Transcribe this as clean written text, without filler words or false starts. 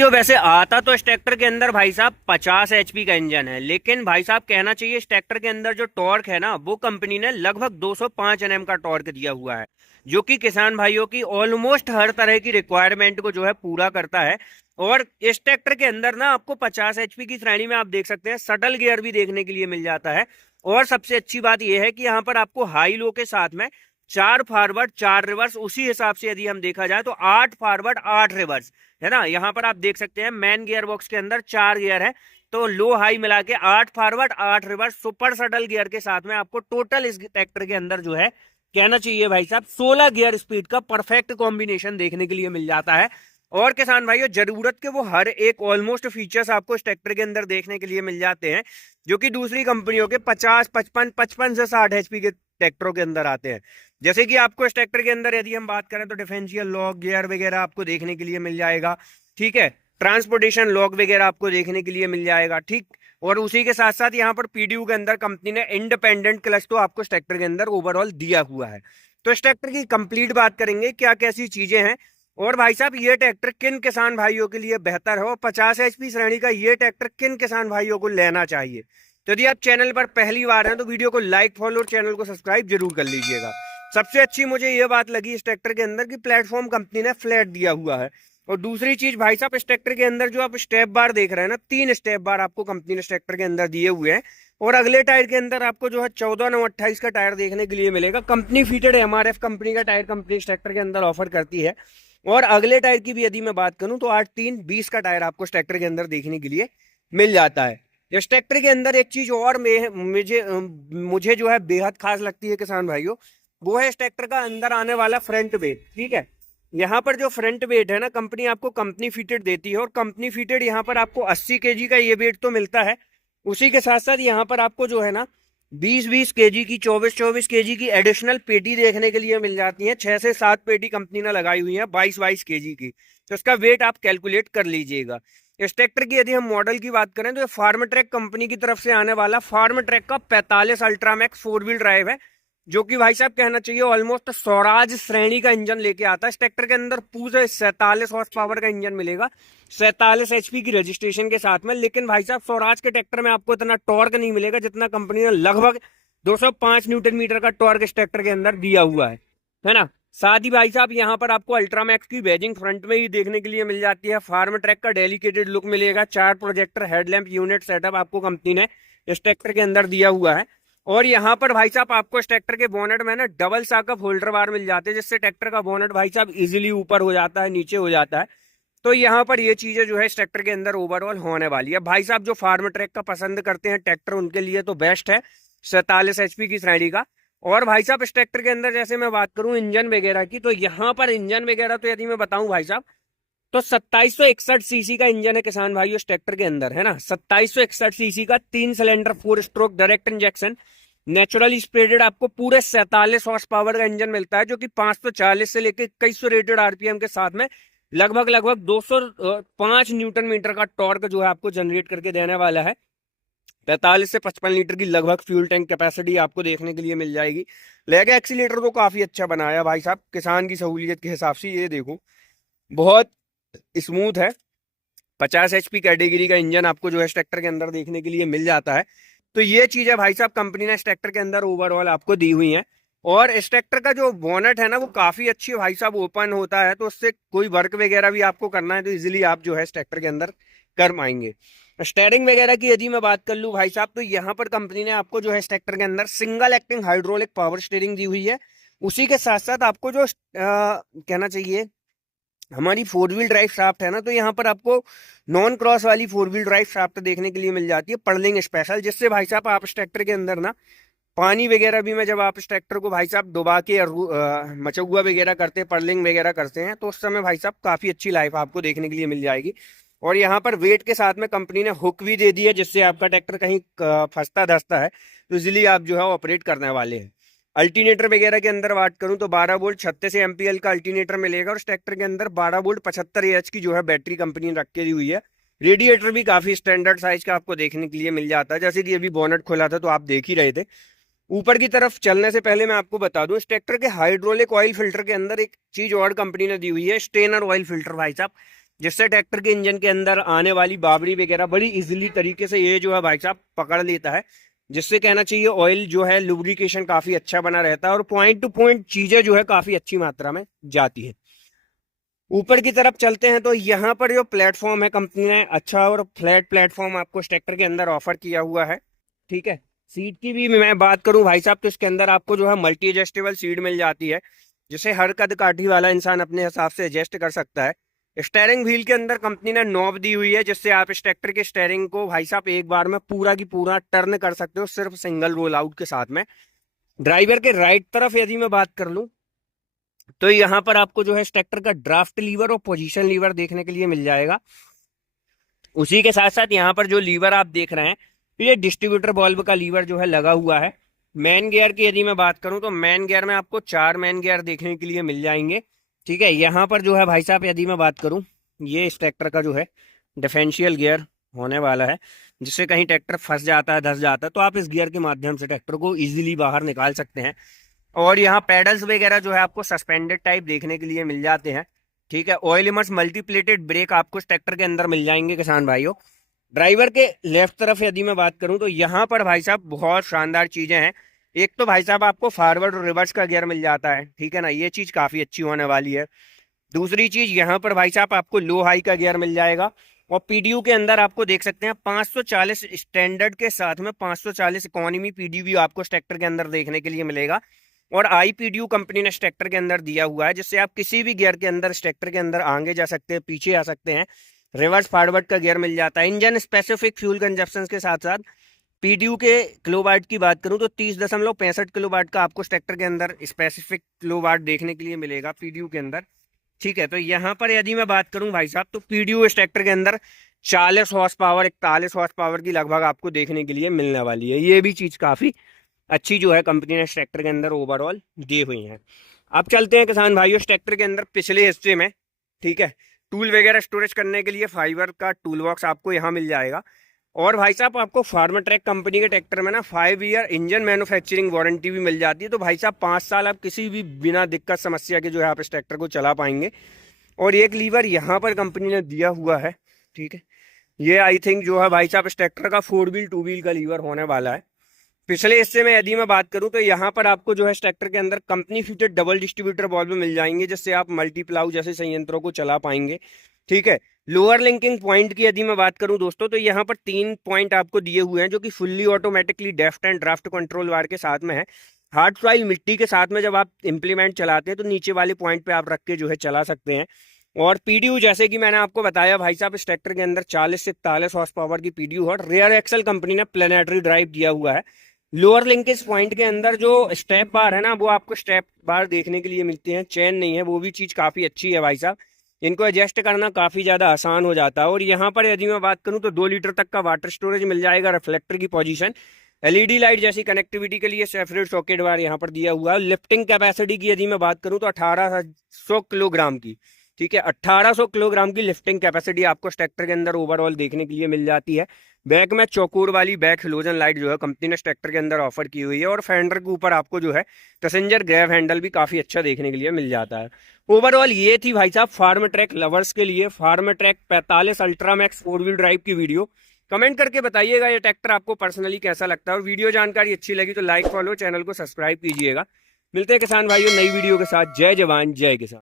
यो वैसे आता तो इस ट्रैक्टर के अंदर भाई साहब 50 HP का इंजन है, लेकिन भाई साहब कहना चाहिए इस ट्रैक्टर के अंदर जो टॉर्क है ना, वो कंपनी ने लगभग 205 Nm का टॉर्क दिया हुआ है, जो कि किसान भाइयों की ऑलमोस्ट हर तरह की रिक्वायरमेंट को जो है पूरा करता है। और इस ट्रैक्टर के अंदर ना आपको 50 HP की श्रेणी में आप देख सकते हैं सटल गियर भी देखने के लिए मिल जाता है। और सबसे अच्छी बात यह है कि यहाँ पर आपको हाई लो के साथ में 4 फॉरवर्ड 4 रिवर्स, उसी हिसाब से यदि हम देखा जाए तो 8 फॉरवर्ड 8 रिवर्स है ना। यहाँ पर आप देख सकते हैं मेन गियर बॉक्स के अंदर 4 गियर है, तो लो हाई मिला के 8 forward 8 reverse super subtle gear के साथ में आपको टोटल इस ट्रैक्टर के अंदर जो है कहना चाहिए भाई साहब 16 गियर स्पीड का परफेक्ट कॉम्बिनेशन देखने के लिए मिल जाता है। और किसान भाइयों जरूरत के वो हर एक ऑलमोस्ट फीचर्स आपको इस ट्रैक्टर के अंदर देखने के लिए मिल जाते हैं, जो कि दूसरी कंपनियों के 50 55 55 से 60 HP के ट्रैक्टरों के अंदर आते हैं। जैसे कि आपको इस ट्रैक्टर के अंदर यदि हम बात करें तो डिफरेंशियल लॉक गियर वगैरह आपको देखने के लिए मिल जाएगा, ठीक है। ट्रांसपोर्टेशन लॉक वगैरह आपको देखने के लिए मिल जाएगा, ठीक। और उसी के साथ साथ यहाँ पर पीडीयू के अंदर कंपनी ने इंडिपेंडेंट क्लच तो आपको इस ट्रैक्टर के अंदर ओवरऑल दिया हुआ है। तो इस ट्रैक्टर की कंप्लीट बात करेंगे क्या कैसी चीजें हैं, और भाई साहब ये ट्रैक्टर किन किसान भाइयों के लिए बेहतर है, और 50 HP श्रेणी का ये ट्रैक्टर किन किसान भाइयों को लेना चाहिए। तो यदि आप चैनल पर पहली बार हैं तो वीडियो को लाइक फॉलो और चैनल को सब्सक्राइब जरूर कर लीजिएगा। सबसे अच्छी मुझे ये बात लगी इस ट्रैक्टर के अंदर कि प्लेटफॉर्म कंपनी ने फ्लैट दिया हुआ है। और दूसरी चीज भाई साहब इस ट्रैक्टर के अंदर जो आप स्टेप बार देख रहे हैं ना, 3 स्टेप बार आपको कंपनी ने इस ट्रैक्टर के अंदर दिए हुए हैं। और अगले टायर के अंदर आपको जो है 14/9/28 का टायर देखने के लिए मिलेगा। कंपनी फीटेड MRF कंपनी का टायर कंपनी इस ट्रैक्टर के अंदर ऑफर करती है। और अगले टायर की भी यदि मैं बात करूं तो 8/3/20 का टायर आपको इस ट्रैक्टर के अंदर देखने के लिए मिल जाता है। इस ट्रैक्टर के अंदर एक चीज और मुझे जो है बेहद खास लगती है किसान भाइयों, वो है इस ट्रैक्टर का अंदर आने वाला फ्रंट वेट, ठीक है। यहाँ पर जो फ्रंट वेट है ना, कंपनी आपको कंपनी फिटेड देती है, और कंपनी फिटेड यहाँ पर आपको 80 kg का ये वेट तो मिलता है। उसी के साथ साथ यहाँ पर आपको जो है ना 20-20 kg की 24-24 kg की एडिशनल पेटी देखने के लिए मिल जाती है। 6 से 7 पेटी कंपनी ने लगाई हुई है 22-22 kg की, तो इसका वेट आप कैलकुलेट कर लीजिएगा। इस ट्रैक्टर की यदि हम मॉडल की बात करें तो ये फार्म ट्रैक कंपनी की तरफ से आने वाला फार्म ट्रैक का 45 अल्ट्रामैक्स 4 व्हील ड्राइव है, जो कि भाई साहब कहना चाहिए ऑलमोस्ट स्वराज श्रेणी का इंजन लेके आता है। इस ट्रैक्टर के अंदर पूरे 47 हॉर्स पावर का इंजन मिलेगा, 47 HP की रजिस्ट्रेशन के साथ में। लेकिन भाई साहब स्वराज के ट्रैक्टर में आपको इतना टॉर्क नहीं मिलेगा जितना कंपनी ने लगभग 205 न्यूटन मीटर का टॉर्क इस ट्रैक्टर के अंदर दिया हुआ है ना। साथ ही भाई साहब यहाँ पर आपको अल्ट्रामैक्स की बैजिंग फ्रंट में ही देखने के लिए मिल जाती है। फार्म ट्रैक का डेडिकेटेड लुक मिलेगा। 4 प्रोजेक्टर हेडलैम्प यूनिट सेटअप आपको कंपनी ने इस ट्रैक्टर के अंदर दिया हुआ है। और यहाँ पर भाई साहब आपको इस ट्रैक्टर के बोनेट में ना डबल साकअप होल्डर बार मिल जाते हैं, जिससे ट्रैक्टर का बोनेट भाई साहब इजीली ऊपर हो जाता है, नीचे हो जाता है। तो यहाँ पर ये चीजें जो है इस ट्रैक्टर के अंदर ओवरऑल होने वाली है। भाई साहब जो फार्म ट्रैक का पसंद करते हैं ट्रैक्टर, उनके लिए तो बेस्ट है 47 HP की श्रेणी का। और भाई साहब इस ट्रैक्टर के अंदर जैसे मैं बात करूं इंजन वगैरह की, तो यहाँ पर इंजन वगैरह तो यदि मैं बताऊं भाई साहब तो 2761 cc का इंजन है किसान भाई इस ट्रैक्टर के अंदर, है ना। 2761 cc का 3 cylinder 4 stroke direct injection naturally spreaded आपको पूरे 47 हॉर्स पावर का इंजन मिलता है, जो कि 540 से लेकर 2100 रेटेड RPM के साथ में लगभग 205 न्यूटन मीटर का टॉर्क जो है आपको जनरेट करके देने वाला है। 45 से 55 लीटर की लगभग फ्यूल टैंक कैपेसिटी आपको देखने के लिए मिल जाएगी। लेग एक्सीलेटर तो काफी अच्छा बनाया भाई साहब किसान की सहूलियत के हिसाब से, ये देखो बहुत स्मूथ है। 50 HP कैटेगरी का इंजन आपको जो है ट्रैक्टर के अंदर देखने के लिए मिल जाता है। तो ये चीज है भाई साहब कंपनी ने इस ट्रैक्टर के अंदर ओवरऑल आपको दी हुई है। और इस ट्रैक्टर का जो बोनट है ना वो काफी अच्छी भाई साहब ओपन होता है, तो उससे कोई वर्क वगैरह भी आपको करना है तो इजीली आप जो है इस ट्रैक्टर के अंदर कर पाएंगे। स्टेयरिंग वगैरह की यदि मैं बात कर लूँ भाई साहब, तो यहाँ पर कंपनी ने आपको जो है इस ट्रैक्टर के अंदर single acting hydraulic power steering दी हुई है। उसी के साथ साथ आपको जो कहना चाहिए हमारी 4 व्हील ड्राइव शाफ्ट है ना, तो यहाँ पर आपको नॉन क्रॉस वाली 4 व्हील ड्राइव शाफ्ट देखने के लिए मिल जाती है पर्लिंग स्पेशल, जिससे भाई साहब आप इस ट्रैक्टर के अंदर ना पानी वगैरह भी में जब आप इस ट्रैक्टर को भाई साहब डुबा के मचौआ वगैरह करते हैं, पर्लिंग वगैरह करते हैं, तो उस समय भाई साहब काफी अच्छी लाइफ आपको देखने के लिए मिल जाएगी। और यहाँ पर वेट के साथ में कंपनी ने हुक भी दे दी है, जिससे आपका ट्रैक्टर कहीं फंसता धसता है तो इजिली आप जो है ऑपरेट करने वाले हैं। अल्टरनेटर वगैरह के अंदर बात करूं तो 12 वोल्ट 36 MPL का अल्टरनेटर मिलेगा, और इस ट्रैक्टर के अंदर 12 वोल्ट 75 AH की जो है बैटरी कंपनी ने रख के दी हुई है। रेडिएटर भी काफी स्टैंडर्ड साइज का आपको देखने के लिए मिल जाता है, जैसे कि अभी बोनट खुला था तो आप देख ही रहे थे। ऊपर की तरफ चलने से पहले मैं आपको बता दूं इस ट्रैक्टर के हाइड्रोलिक ऑयल फिल्टर के अंदर एक चीज और कंपनी ने दी हुई है, स्टेनर ऑयल फिल्टर भाई साहब। जिससे ट्रैक्टर के इंजन के अंदर आने वाली बाबरी वगैरह बड़ी इजीली तरीके से ये जो है भाई साहब पकड़ लेता है, जिससे कहना चाहिए ऑयल जो है लुब्रिकेशन काफी अच्छा बना रहता है और पॉइंट टू पॉइंट चीजें जो है काफी अच्छी मात्रा में जाती है। ऊपर की तरफ चलते हैं तो यहाँ पर जो प्लेटफॉर्म है, कंपनी ने अच्छा और फ्लैट प्लेटफॉर्म आपको ट्रैक्टर के अंदर ऑफर किया हुआ है। ठीक है, सीट की भी मैं बात करूं भाई साहब तो इसके अंदर आपको जो है मल्टी एडजस्टेबल सीट मिल जाती है, जिसे हर कद काठी वाला इंसान अपने हिसाब से एडजस्ट कर सकता है। स्टेयरिंग व्हील के अंदर कंपनी ने नॉब दी हुई है, जिससे आप इस ट्रैक्टर के स्टेयरिंग को भाई साहब एक बार में पूरा की पूरा टर्न कर सकते हो सिर्फ सिंगल रोल आउट के साथ में। ड्राइवर के राइट तरफ यदि मैं बात कर लूं तो यहाँ पर आपको जो है ट्रैक्टर का ड्राफ्ट लीवर और पोजीशन लीवर देखने के लिए मिल जाएगा। उसी के साथ साथ यहाँ पर जो लीवर आप देख रहे हैं ये डिस्ट्रीब्यूटर बॉल्व का लीवर जो है लगा हुआ है। मैन गियर की यदि मैं बात करूं तो मैन गियर में आपको 4 मैन गियर देखने के लिए मिल जाएंगे। ठीक है, यहाँ पर जो है भाई साहब यदि मैं बात करूं ये इस ट्रैक्टर का जो है डिफरेंशियल गियर होने वाला है, जिससे कहीं ट्रैक्टर फंस जाता है, धस जाता है तो आप इस गियर के माध्यम से ट्रैक्टर को इजीली बाहर निकाल सकते हैं। और यहाँ पेडल्स वगैरह जो है आपको सस्पेंडेड टाइप देखने के लिए मिल जाते हैं। ठीक है, ऑयल इमर्स मल्टीप्लेटेड ब्रेक आपको ट्रैक्टर के अंदर मिल जाएंगे किसान भाइयों। ड्राइवर के लेफ्ट तरफ यदि मैं बात करूं तो यहाँ पर भाई साहब बहुत शानदार चीजें हैं। एक तो भाई साहब आपको फॉरवर्ड और रिवर्स का गियर मिल जाता है, ठीक है ना, ये चीज काफी अच्छी होने वाली है। दूसरी चीज यहाँ पर भाई साहब आपको लो हाई का गियर मिल जाएगा और पीडीयू के अंदर आपको देख सकते हैं 540 स्टैंडर्ड के साथ में 540 इकोनॉमी पीडीयू भी आपको ट्रैक्टर के अंदर देखने के लिए मिलेगा। और आईपीडीयू कंपनी ने ट्रैक्टर के अंदर दिया हुआ है, जिससे आप किसी भी गियर के अंदर ट्रैक्टर के अंदर आगे जा सकते हैं, पीछे आ सकते हैं। रिवर्स फॉरवर्ड का गियर मिल जाता है। इंजन स्पेसिफिक फ्यूल कंजप्शन के साथ साथ पीडीयू के किलोवाट की बात करूं तो 30.65 किलोवाट का आपको ट्रैक्टर के अंदर स्पेसिफिक किलोवाट देखने के लिए मिलेगा पीडीयू के अंदर। ठीक है, तो यहाँ पर यदि मैं बात करूं भाई साहब तो पीडीयू इस ट्रैक्टर के अंदर 40 हॉर्स पावर 41 हॉर्स पावर की लगभग आपको देखने के लिए मिलने वाली है। ये भी चीज काफी अच्छी जो है कंपनी ने ट्रैक्टर के अंदर ओवरऑल दी हुई है। अब चलते हैं किसान भाइयों ट्रैक्टर के अंदर पिछले हिस्से में। ठीक है, टूल वगैरह स्टोरेज करने के लिए फाइबर का टूल बॉक्स आपको यहाँ मिल जाएगा। और भाई साहब आपको फार्मर ट्रैक कंपनी के ट्रैक्टर में ना 5 ईयर इंजन मैन्युफैक्चरिंग वारंटी भी मिल जाती है। तो भाई साहब 5 साल आप किसी भी बिना दिक्कत समस्या के जो है आप इस ट्रैक्टर को चला पाएंगे। और एक लीवर यहाँ पर कंपनी ने दिया हुआ है। ठीक है, ये आई थिंक जो है भाई साहब इस ट्रैक्टर का 4 व्हील 2 व्हील का लीवर होने वाला है। पिछले हिस्से में यदि मैं बात करूं तो यहाँ पर आपको जो है ट्रैक्टर के अंदर company fitted double distributor valve मिल जाएंगे, जिससे आप मल्टीप्लाउ जैसे संयंत्रों को चला पाएंगे। ठीक है, लोअर लिंकिंग पॉइंट की यदि मैं बात करूं दोस्तों तो यहाँ पर 3 पॉइंट आपको दिए हुए हैं, जो कि fully automatically depth and draft control वार के साथ में है। हार्ड सॉइल मिट्टी के साथ में जब आप इंप्लीमेंट चलाते हैं तो नीचे वाले पॉइंट पे आप रख के जो है चला सकते हैं। और पीडीयू जैसे कि मैंने आपको बताया भाई साहब इस ट्रैक्टर के अंदर 40 से 41 हॉर्स पावर की पीडीयू है। रेयर एक्सल कंपनी ने प्लेनेटरी ड्राइव दिया हुआ है। लोअर लिंकेज पॉइंट के अंदर जो स्टेप बार है ना वो आपको स्टेप बार देखने के लिए मिलती है, चेन नहीं है, वो भी चीज काफी अच्छी है भाई साहब। इनको एडजस्ट करना काफी ज्यादा आसान हो जाता है। और यहाँ पर यदि मैं बात करूँ तो 2 लीटर तक का वाटर स्टोरेज मिल जाएगा। रिफ्लेक्टर की पोजीशन, एलईडी लाइट जैसी कनेक्टिविटी के लिए सेपरेट सॉकेट वायर यहाँ पर दिया हुआ है। लिफ्टिंग कैपेसिटी की यदि मैं बात करूँ तो 1800 किलोग्राम की, ठीक है, 1800 किलोग्राम की लिफ्टिंग कैपेसिटी आपको ट्रैक्टर के अंदर ओवरऑल देखने के लिए मिल जाती है। बैक में चौकोर वाली बैक हेलोजन लाइट जो है कंपनी ने ट्रैक्टर के अंदर ऑफर की हुई है। और फेंडर के ऊपर आपको जो है पैसेंजर ग्रैब हैंडल भी काफी अच्छा देखने के लिए मिल जाता है। ओवरऑल ये थी भाई साहब फार्म ट्रैक लवर्स के लिए farm track 45 ultra max 4 wheel drive की वीडियो। कमेंट करके बताइएगा ये ट्रैक्टर आपको पर्सनली कैसा लगता है। और वीडियो जानकारी अच्छी लगी तो लाइक फॉलो चैनल को सब्सक्राइब कीजिएगा। मिलते हैं किसान भाइयों नई वीडियो के साथ। जय जवान जय किसान।